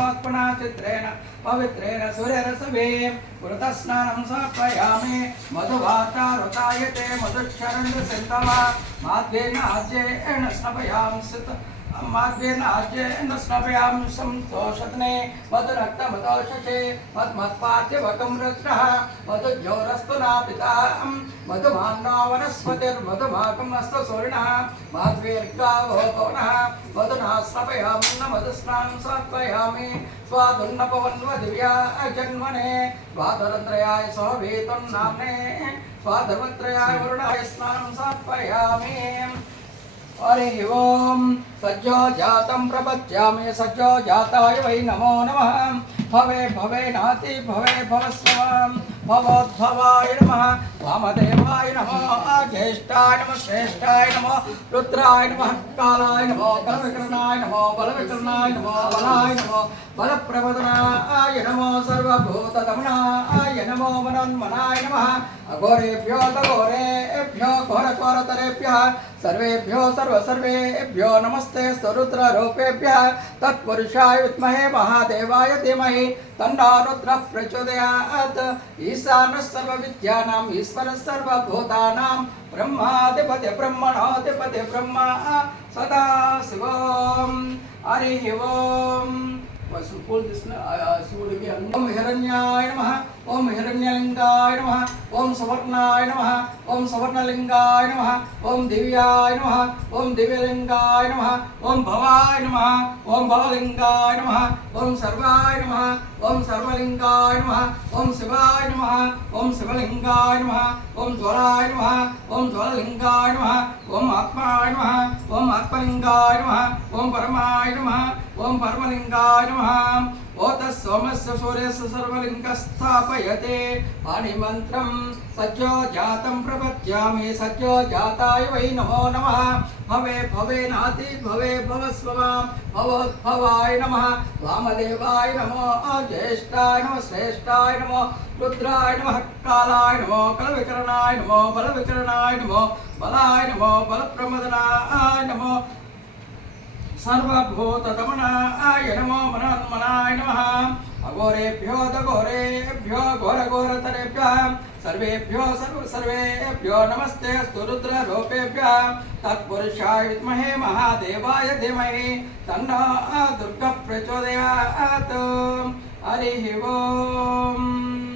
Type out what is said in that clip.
चित्रेण पवित्रेण सूर्यरसवे वृतस्नानं समर्पयामि मधुवातारुतायते मधुक्षरण्डसिन्धवा माध्येन आज्येन स्नपयामि माध्येन आज्येन स्नपयामि संतोषत्ने मधुरक्तमतोषसे मद्मत्पार्थिवकं रुद्रः मधुज्योरस्तु नापिता मधुमान्नो वनस्पतिर्मधुमाकं हस्तसूरिणः माध्वीर्गावोतोनः मधुना स्नपयामि न मधुस्नानं समर्पयामि स्वादुन्नपवन्वदिव्या जन्मने स्वाधरत्रयाय सोऽवेतुन्नाम्ने स्वाधर्मत्रयाय वरुणाय स्नानं समर्पयामि। हरिः ओं सज्जो जातं प्रपद्यामि सज्जो जाताय वै नमो नमः भवे भवे नाति भवे भवस्वां भवोद्भवाय नमः वामदेवाय नमः ज्येष्ठाय नमः श्रेष्ठाय नमः रुद्राय नमः कालाय नमः बलविकरणाय नमः बलविकरणाय नमः बलाय नमः बलप्रबोधनाय नमः सर्वभूतदमनाय नमो मनोन्मनाय नमः अघोरेभ्यो तघोरेभ्यो घोरघोरतरेभ्यः सर्वेभ्यो सर्वेभ्यो नमस्ते स्तुरुद्ररूपेभ्यः तत्पुरुषाय विद्महे महादेवाय धीमहि तन्नो रुद्रः प्रचोदयात् ईशानः सर्वविद्यानाम् ईश्वरः सर्वभूतानां ब्रह्माधिपति ब्रह्मणोऽधिपति ब्रह्मा सदा शिवम् हरिः ओम्। ओम हिरण्याय नमः ओम हिरण्यलिंगाय नमः ओम सवर्णाय नमः ओम सवर्णलिंगाय नमः ओम दिव्याय नमः ओम दिव्यलिंगाय नमः ओम भवाय नमः ओम भवलिंगाय नमः ओम सर्वाय नमः ओम सर्वलिंगाय नमः ओम शिवाय नमः ओम शिवलिंगाय नमः ओम ज्वराय नमः ओम ज्वरलिंगाय नमः ओम आत्माय नमः ओम आत्मलिंगाय नमः ओम परमाय नमः ओम परमलिंगाय नमः ओत सोमस्य सूर्यस्य सर्वलिंगस्थापयते पाणिमन्त्रं सज्जो जातं प्रपद्यामि सज्जो जाताय वै नमो नमः भवे भवे नाति भवे भवस्ववां भवोद्भवाय नमः वामदेवाय नमो ज्येष्ठाय नमः श्रेष्ठाय नमो रुद्राय नमः कालाय नमो कलविकरणाय नमो बलविकरणाय नमो बलाय नमो बलप्रमदनाय नमो सर्वभूतदमनाय नमो मनोन्मनाय नमः अघोरेभ्यो तघोरेभ्यो घोरघोरतरेभ्यः सर्वेभ्यो सर्वेभ्यो नमस्ते स्तुरुद्ररूपेभ्यः तत्पुरुषाय विद्महे महादेवाय धीमहि तन्नो दुर्गः प्रचोदयात् हरिः ओम्।